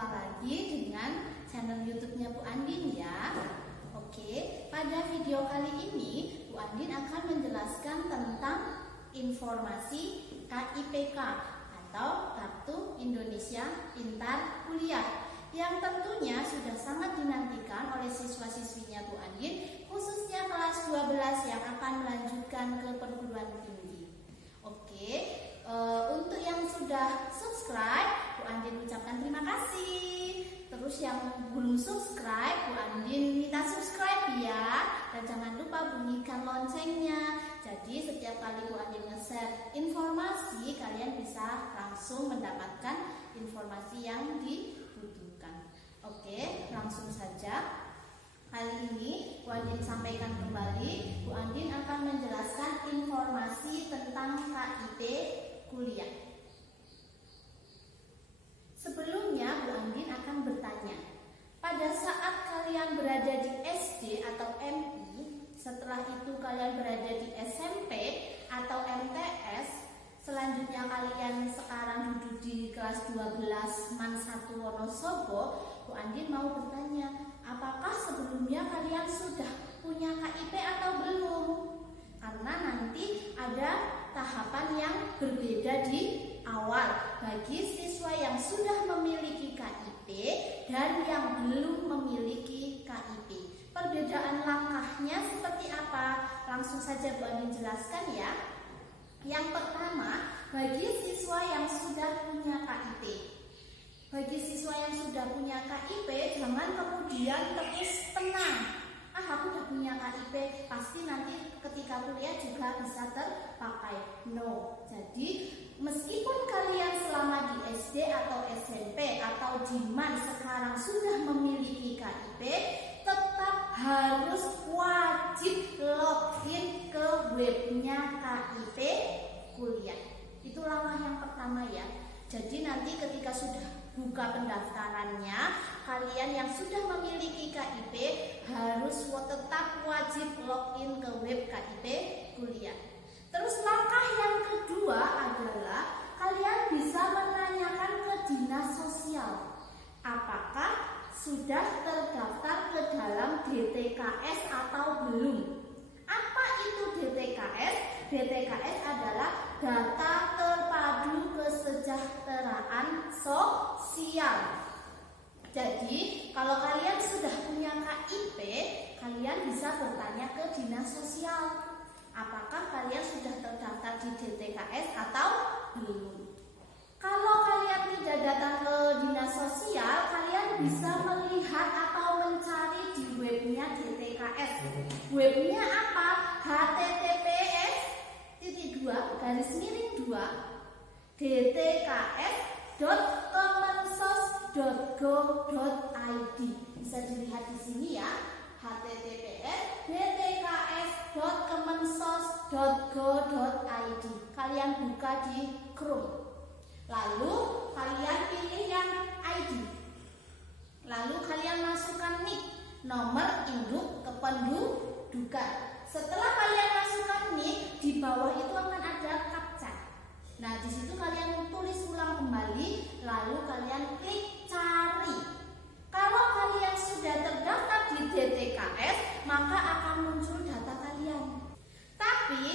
Jumpa lagi dengan channel YouTube-nya Bu Andin ya. Oke, pada video kali ini Bu Andin akan menjelaskan tentang informasi KIPK atau Kartu Indonesia Pintar Kuliah yang tentunya sudah sangat dinantikan oleh siswa-siswinya Bu Andin, khususnya kelas 12 yang akan melanjutkan ke perguruan tinggi. Oke, untuk yang sudah subscribe, Bu Andin ucapkan terima kasih. Terus yang belum subscribe, Bu Andin minta subscribe ya. Dan jangan lupa bunyikan loncengnya. Jadi setiap kali Bu Andin nge-share informasi, kalian bisa langsung mendapatkan informasi yang dibutuhkan. Oke, langsung saja. Kali ini Bu Andin sampaikan kembali, Bu Andin akan menjelaskan informasi tentang KIP kuliah. Sebelumnya Bu Andin akan bertanya, pada saat kalian berada di SD atau MI, setelah itu kalian berada di SMP atau MTS, selanjutnya kalian sekarang duduk di kelas 12 MAN 1 Wonosobo, Bu Andin mau bertanya, apakah sebelumnya kalian sudah punya KIP atau belum? Karena nanti ada tahapan yang berbeda di awal bagi siswa yang sudah memiliki KIP dan yang belum memiliki KIP. Perbedaan langkahnya seperti apa? Langsung saja Bu Andin jelaskan ya. Yang pertama, bagi siswa yang sudah punya KIP. Bagi siswa yang sudah punya KIP, jangan kemudian terus tenang. Aku udah punya KIP, pasti nanti ketika kuliah juga bisa terpakai. No. Jadi meskipun kalian selama di SD atau SMP atau di MAN sekarang sudah memiliki KIP, tetap harus wajib login ke webnya KIP kuliah. Itu langkah yang pertama ya. Jadi nanti ketika sudah buka pendaftarannya, kalian yang sudah memiliki KIP harus tetap wajib login ke web KIP kuliah. Terus langkah yang kedua adalah kalian bisa menanyakan ke dinas sosial, apakah sudah terdaftar ke dalam DTKS atau belum. Apa itu DTKS? DTKS adalah Data Terpadu Kesejahteraan Sosial. Jadi, kalau kalian sudah punya KIP, kalian bisa bertanya ke dinas sosial, apakah kalian sudah terdaftar di DTKS atau belum. Kalau kalian tidak datang ke dinas sosial, kalian bisa melihat atau mencari di webnya DTKS. Webnya apa? https://2 dtks.kemensos.go.id. Bisa dilihat di sini ya. https://dtks.kemensos.go.id. Kalian buka di Chrome. Lalu kalian pilih yang ID. Lalu kalian masukkan NIK, nomor induk kependudukan. Setelah kalian masukkan NIK, di bawah itu akan ada CAPTCHA. Nah, di situ kalian tulis ulang kembali, lalu kalian klik cari. Kalau kalian sudah terdaftar di DTKS, maka akan muncul data kalian. Tapi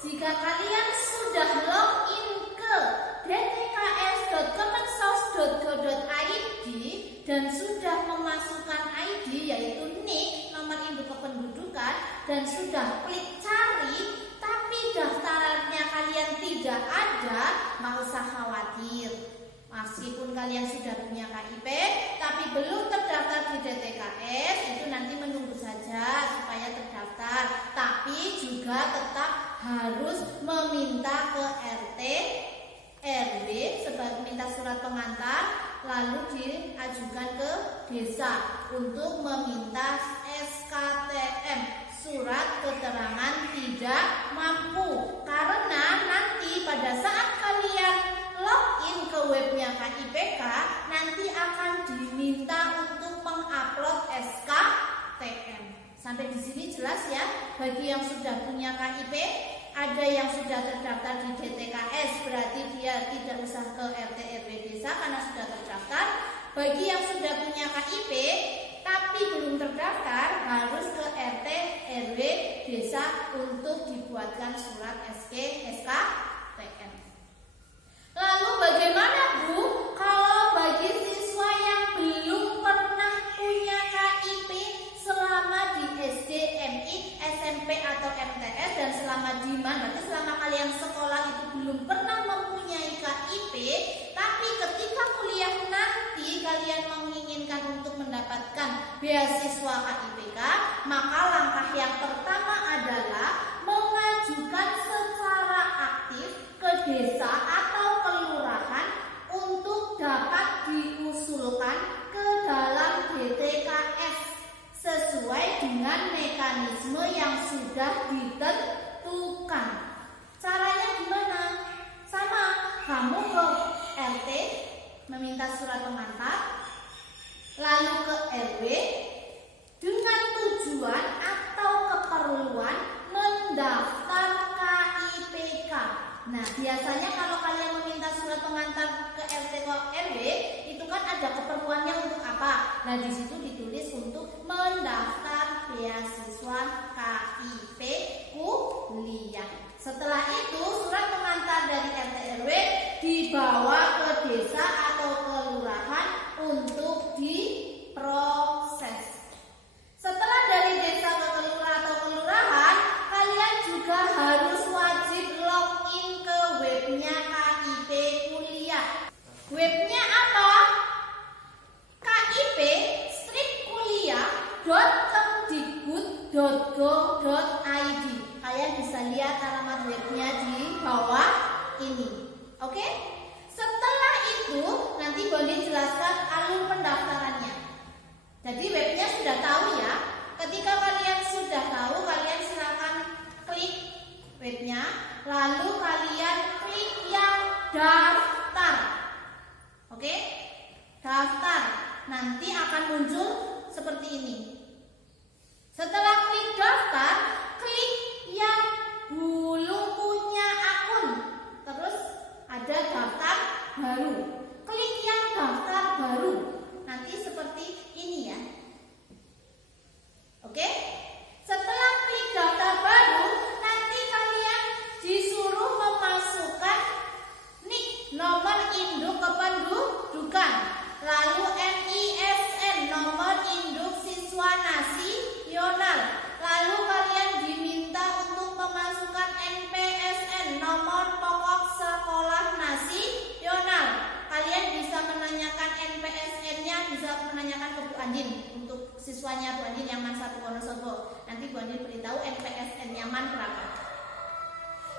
jika kalian sudah login ke dtks.kemensos.go.id dan sudah memasukkan ID yaitu NIK, nomor induk kependudukan, dan sudah klik cari, tapi daftarannya kalian tidak ada, nggak usah khawatir. Meskipun kalian sudah punya KIP, tapi belum terdaftar di DTKS, itu nanti menunggu saja supaya terdaftar. Tapi juga tetap harus meminta ke RT, RW sebagai minta surat pengantar, lalu diajukan ke desa untuk meminta SKTM, surat keterangan tidak mampu. Karena nanti pada saat kalian login ke webnya KIPK, nanti akan diminta untuk mengupload SKTM. Sampai di sini jelas ya. Bagi yang sudah punya KIP, ada yang sudah terdaftar di DTKS, berarti dia tidak usah ke RT RW desa karena sudah terdaftar. bagi yang sudah punya KIP tapi belum terdaftar harus ke RT RW desa untuk dibuatkan surat SKTN. Lalu bagaimana Bu kalau bagi siswa yang belum pernah punya KIP selama di SD, MI, SMP atau MTS dan selama di mana? Berarti selama kalian sekolah itu belum pernah mempunyai KIP, tapi ketika kuliah nanti kalian menginginkan untuk mendapatkan beasiswa KIPK, maka langkah yang pertama adalah mengajukan secara aktif ke desa atau kelurahan untuk dapat diusulkan ke dalam DTKS sesuai dengan mekanisme yang sudah ditentukan. Caranya gimana? Sama, kamu ke RT meminta surat pengantar, lalu ke RW dengan tujuan atau keperluan mendaftar KIPK. Nah, biasanya kalau kalian meminta surat pengantar ke RT atau RW, itu kan ada keperluannya untuk apa? Nah, di situ ditulis untuk mendaftar beasiswa KIP kuliah. Setelah itu, surat pengantar dari RT RW dibawa ke desa atau kelurahan untuk diproses. Setelah dari desa ke kelurahan atau kelurahan, kalian juga harus wajib login ke webnya KIP kuliah. Webnya apa? kip-kuliah.kemdikbud.go.id. Kalian bisa lihat alamat webnya di bawah ini. Oke? Setelah itu nanti Boni jelaskan alur pendaftarannya. Jadi webnya sudah tahu ya. Ketika kalian sudah tahu, kalian silakan klik webnya, lalu kalian klik yang daftar. Oke? Daftar. Nanti akan muncul seperti ini. Setelah klik daftar, klik yang belum punya akun. Terus ada daftar baru. Klik yang daftar baru. Nanti seperti ini ya. Oke? Setelah klik daftar baru, nanti kalian disuruh memasukkan NIK, nomor induk kependudukan, lalu NISN, nomor induk siswa nasional, lalu kalian diminta untuk memasukkan NPSN, nomor pokok sekolah nasional. Kalian bisa menanyakan NPSN-nya, bisa menanyakan ke Bu Andin untuk siswanya Bu Andin Nyaman 1 Wonosobo. Nanti Bu Andin beritahu NPSN Nyaman berapa.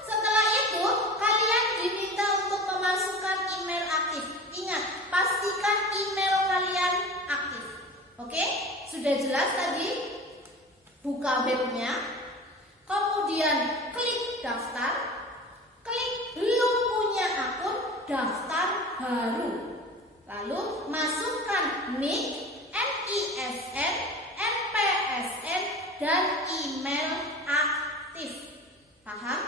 Setelah itu, kalian diminta untuk memasukkan email aktif. Ingat, pastikan email kalian aktif. Oke? Sudah jelas tadi? Buka webnya, kemudian klik daftar, klik belum punya akun, daftar baru. Lalu masukkan NIK, NISN, NPSN, dan email aktif. Paham?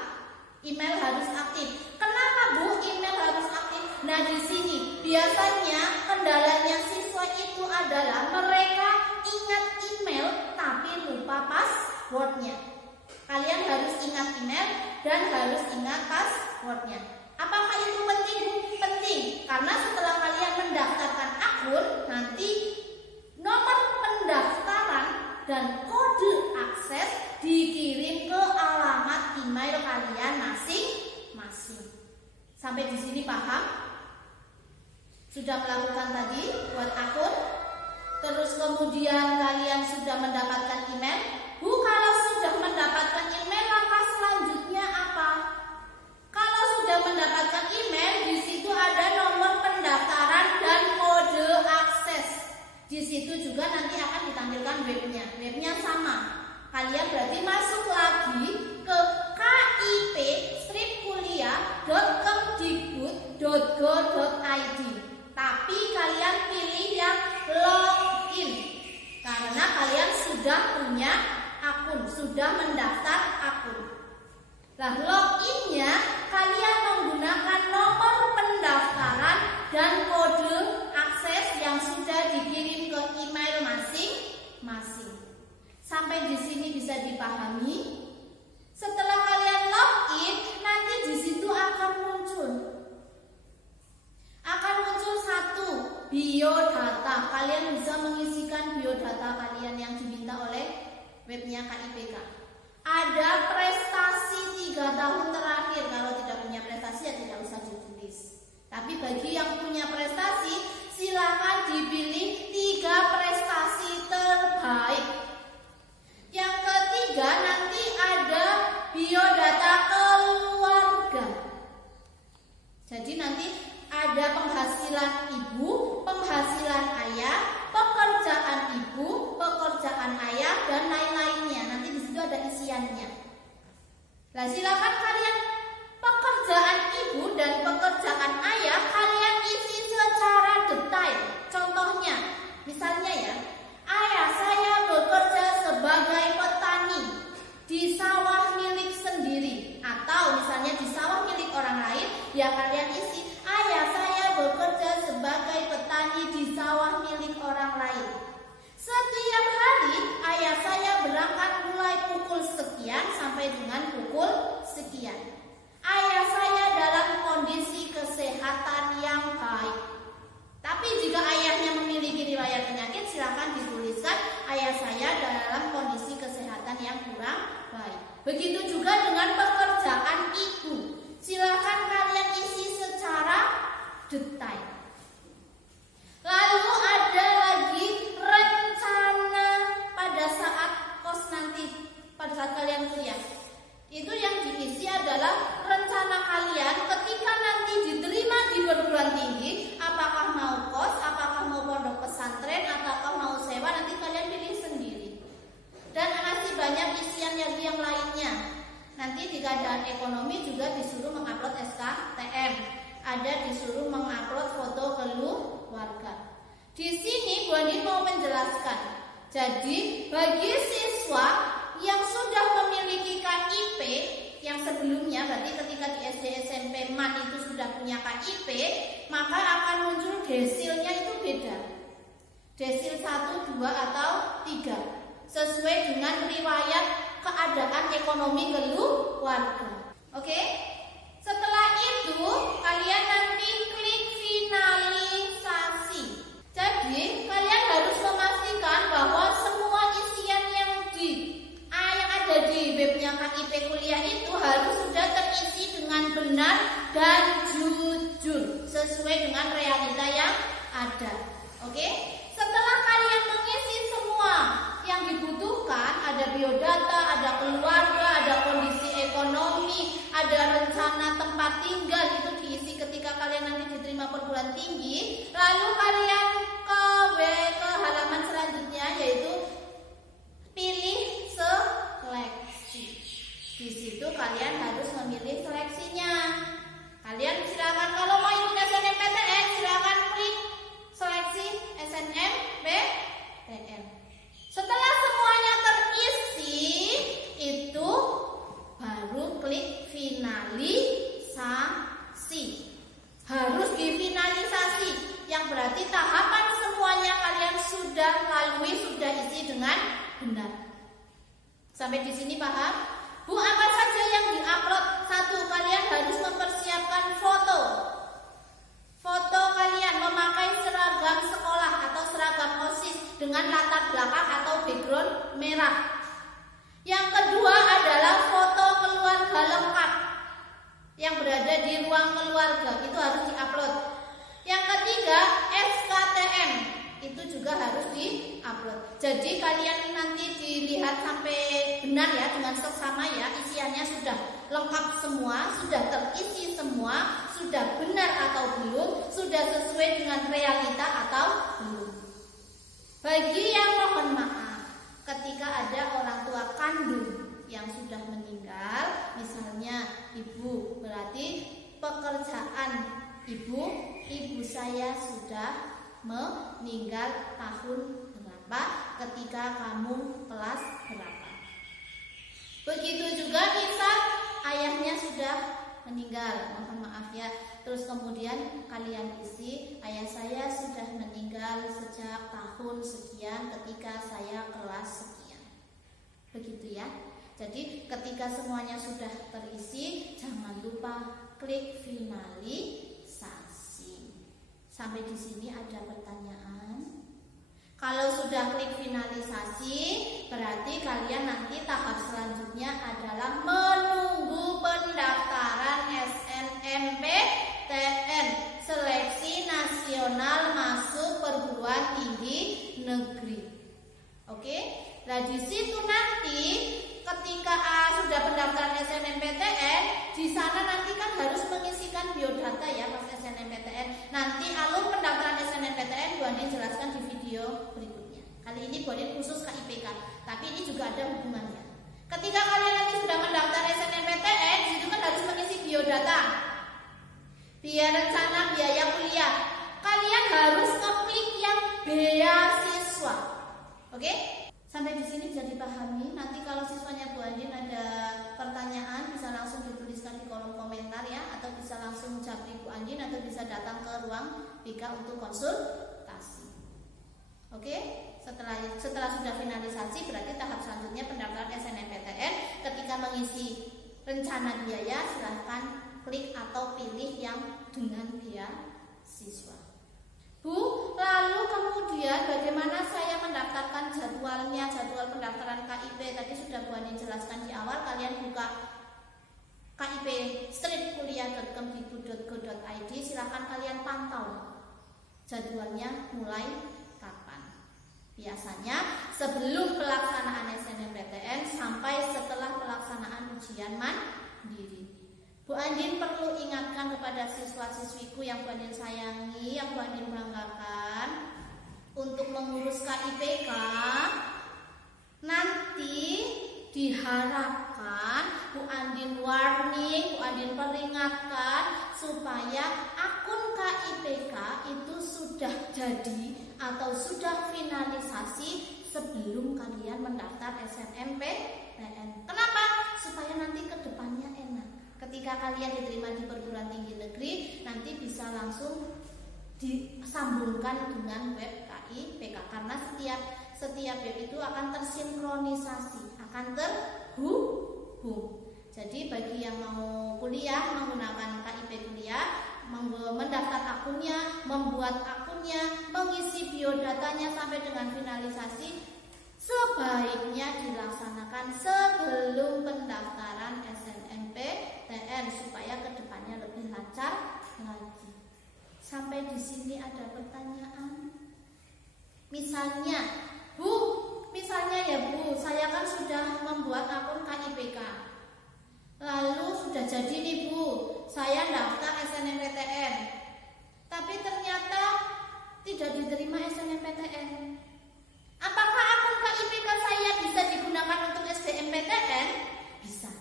Email harus aktif. Kenapa Bu email harus aktif? Nah, di sini biasanya kendalanya siswa itu adalah mereka ingat email tapi lupa passwordnya. Kalian harus ingat email dan harus ingat passwordnya. Apakah itu penting? Penting, karena setelah kalian mendaftarkan akun, nanti nomor pendaftaran dan kode akses dikirim ke alamat email kalian masing-masing. Sampai di sini paham? Sudah melakukan tadi buat akun, terus kemudian kalian sudah mendapatkan email. Bu, kalau sudah mendapatkan email, langkah selanjutnya apa? Kalau sudah mendapatkan email, di situ ada nomor pendaftaran dan kode akses. Di situ juga nanti akan ditampilkan webnya. Webnya sama. Kalian berarti masuk lagi ke kip-kuliah.kemdikbud.go.id. Tapi kalian pilih yang login karena kalian sudah punya akun, sudah mendaftar webnya KIPK. Ada prestasi 3 tahun terakhir. Kalau tidak punya prestasi ya tidak usah ditulis. Tapi bagi yang punya prestasi, silakan dipilih 3 prestasi terbaik. Yang ketiga nanti ada biodata keluarga. Jadi nanti ada penghasilan ibu, penghasilan ayah, pekerjaan ibu, pekerjaan ayah, dan lain-lainnya. Nanti di situ ada isiannya. Nah, silakan kalian pekerjaan ibu dan pekerjaan ayah kalian isi secara detail. Contohnya, misalnya ya, ayah saya bekerja sebagai petani di sawah milik sendiri, atau misalnya di sawah milik orang lain, ya kalian isi ayah saya bekerja sebagai petani di sawah milik orang lain. Setiap hari ayah saya berangkat mulai pukul sekian sampai dengan pukul sekian. Ayah saya dalam kondisi kesehatan yang baik. Tapi jika ayahnya memiliki riwayat penyakit, silakan dituliskan ayah saya dalam kondisi kesehatan yang kurang baik. Begitu juga dengan pekerjaan ibu. Silakan kalian isi secara detail. Lalu ada lagi rencana pada saat kos nanti, pada saat kalian kuliah. Itu yang diisi adalah rencana kalian ketika nanti diterima di perguruan tinggi, apakah mau kos, apakah mau pondok pesantren, ataukah mau sewa, nanti kalian pilih sendiri. Dan masih banyak isian yang lainnya. Nanti di keadaan ekonomi juga disuruh mengupload SKTM, ada disuruh mengupload foto keluarga. Di sini Bu Andi mau menjelaskan. Jadi bagi siswa yang sudah memiliki KIP yang sebelumnya, berarti ketika di SD SMP MAN itu sudah punya KIP, maka akan muncul desilnya itu beda. Desil 1, 2, atau 3 sesuai dengan riwayat keadaan ekonomi keluarga. Oke? Setelah itu kalian nanti klik finalisasi. Jadi kalian harus memastikan bahwa semua isian yang ada di webnya KIP kuliah itu harus sudah terisi dengan benar dan jujur sesuai dengan realita yang ada. Oke? Setelah kalian mengisi semua yang dibutuhkan, ada biodata, ada keluarga, ada kondisi ekonomi, ada rencana tempat tinggal, itu diisi ketika kalian nanti diterima perguruan tinggi. Lalu kalian ke halaman selanjutnya, yaitu pilih seleksi. Di situ kalian harus memilih seleksinya. Kalian silakan kalau mau ikut SNMPTN silakan klik seleksi SNMPTN. Setelah semuanya terisi, itu baru klik finalisasi. Harus difinalisasi, yang berarti tahapan semuanya kalian sudah lalui, sudah isi dengan benar. Sampai di sini paham? Bu, apa saja yang diupload? 1, kalian harus mempersiapkan foto. Foto kalian memakai seragam sekolah atau seragam OSIS dengan latar belakang atau background merah. Yang kedua adalah foto keluarga lengkap yang berada di ruang keluarga, itu harus diupload. Yang ketiga, SKTM, itu juga harus diupload. Jadi kalian nanti dilihat sampai benar ya, dengan seksama ya, isiannya sudah lengkap semua, sudah terisi semua, sudah benar atau belum, sudah sesuai dengan realita atau belum. Bagi yang mohon maaf, ketika ada orang tua kandung yang sudah meninggal, misalnya ibu, berarti pekerjaan ibu saya sudah meninggal tahun berapa, ketika kamu kelas berapa. Begitu juga misal ayahnya sudah meninggal, mohon maaf ya, terus kemudian kalian isi ayah saya sudah meninggal sejak tahun sekian ketika saya kelas sekian. Begitu ya. Jadi ketika semuanya sudah terisi, jangan lupa klik finalisasi. Sampai di sini ada pertanyaan? Kalau sudah klik finalisasi, berarti kalian nanti tahap selanjutnya adalah menunggu pendaftaran SNMPTN, Seleksi Nasional Masuk Perguruan Tinggi Negeri. Oke, nah di situ nanti ketika sudah pendaftaran SNMPTN, di sana nanti kan harus mengisikan biodata ya pas SNMPTN. Nanti alur pendaftaran SNMPTN Bu Andin jelaskan di video berikutnya. Kali ini Bu Andin khusus KIPK, tapi ini juga ada hubungannya. Ketika kalian nanti sudah mendaftar SNMPTN, itu kan harus mengisi biodata, biaya rencana, biaya kuliah. Kalian harus klik yang beasiswa. Oke? Sampai di sini bisa dipahami. Nanti kalau siswanya Bu Andin ada pertanyaan bisa langsung dituliskan di kolom komentar ya, atau bisa langsung japri Bu Andin, atau bisa datang ke ruang BK untuk konsultasi. Oke, setelah sudah finalisasi berarti tahap selanjutnya pendaftaran SNMPTN. Ketika mengisi rencana biaya silahkan klik atau pilih yang dengan beasiswa. Bu, lalu kemudian bagaimana saya mendaftarkan jadwalnya, jadwal pendaftaran KIP? Tadi sudah Bu Andin jelaskan di awal. Kalian buka kipstripkuliah.kemdikbud.go.id, silahkan kalian pantau jadwalnya mulai kapan. Biasanya sebelum pelaksanaan SNMPTN sampai setelah pelaksanaan ujian mandiri. Bu Andin perlu ingatkan kepada siswa-siswiku yang Bu Andin sayangi, yang Bu Andin banggakan, untuk mengurus KIPK. Nanti diharapkan Bu Andin warning, Bu Andin peringatkan supaya akun KIPK itu sudah jadi atau sudah finalisasi sebelum kalian mendaftar SNMPTN. Kenapa? Supaya nanti ke depannya enak. Ketika kalian diterima di perguruan tinggi negeri, nanti bisa langsung disambungkan dengan web KIPK, karena setiap web itu akan tersinkronisasi, akan terhubung. Jadi bagi yang mau kuliah menggunakan KIP kuliah, mendaftar akunnya, membuat akunnya, mengisi biodatanya sampai dengan finalisasi, sebaiknya dilaksanakan sebelum pendaftaran SNMPTN supaya kedepannya lebih lancar lagi. Sampai di sini ada pertanyaan? Misalnya, misalnya ya Bu, saya kan sudah membuat akun KIPK. Lalu sudah jadi nih Bu, saya daftar SNMPTN. Tapi ternyata tidak diterima SNMPTN. Apakah akun KIPK saya bisa digunakan untuk SBMPTN? Bisa.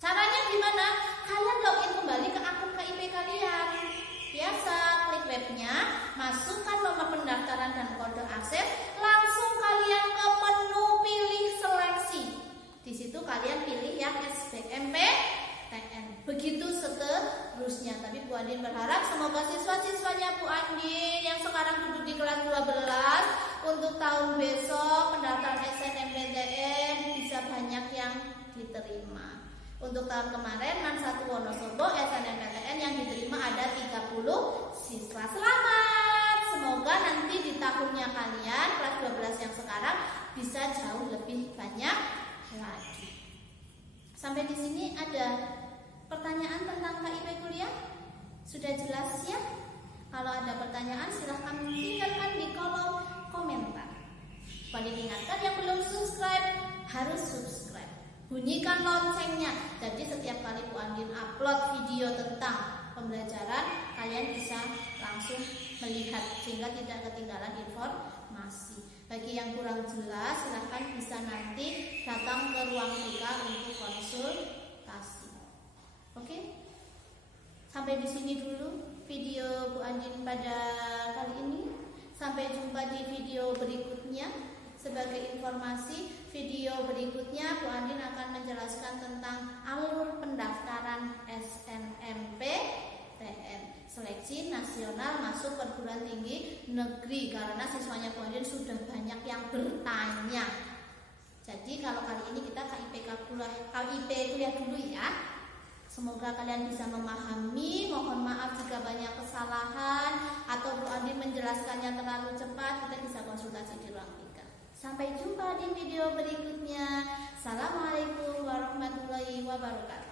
Caranya gimana? Kalian login kembali ke akun KIP kalian. Biasa, klik webnya, masukkan nomor pendaftaran dan kode akses, langsung kalian ke menu pilih seleksi. Di situ kalian pilih yang SBMPTN. Begitu seterusnya. Tapi Bu Andin berharap semoga siswa-siswanya Bu Andin yang sekarang duduk di kelas 12 untuk tahun besok pendaftaran SNMPTN bisa banyak yang diterima. Untuk tahun kemarin MAN 1 Wonosobo SNMPTN yang diterima ada 30 siswa. Selamat. Semoga nanti di tahunnya kalian kelas 12 yang sekarang bisa jauh lebih banyak lagi. Sampai di sini ada pertanyaan tentang KIP kuliah? Sudah jelas ya? Kalau ada pertanyaan silahkan tinggalkan di kolom komentar. Paling ingatkan yang belum subscribe harus subscribe. Bunyikan loncengnya. Jadi setiap kali Bu Andin upload video tentang pembelajaran, kalian bisa langsung melihat sehingga tidak ketinggalan informasi. Bagi yang kurang jelas, silahkan bisa nanti datang ke ruang BK untuk konsultasi. Oke? Sampai di sini dulu video Bu Andin pada kali ini. Sampai jumpa di video berikutnya. Sebagai informasi, video berikutnya Bu Andin akan menjelaskan tentang alur pendaftaran SNMPTN, Seleksi Nasional Masuk Perguruan Tinggi Negeri, karena siswanya Bu Andin sudah banyak yang bertanya. Jadi kalau kali ini kita KIP kuliah dulu ya. Semoga kalian bisa memahami. Mohon maaf jika banyak kesalahan atau Bu Andin menjelaskannya terlalu cepat. Kita bisa konsultasi di ruang 3. Sampai jumpa di video berikutnya. Assalamualaikum warahmatullahi wabarakatuh.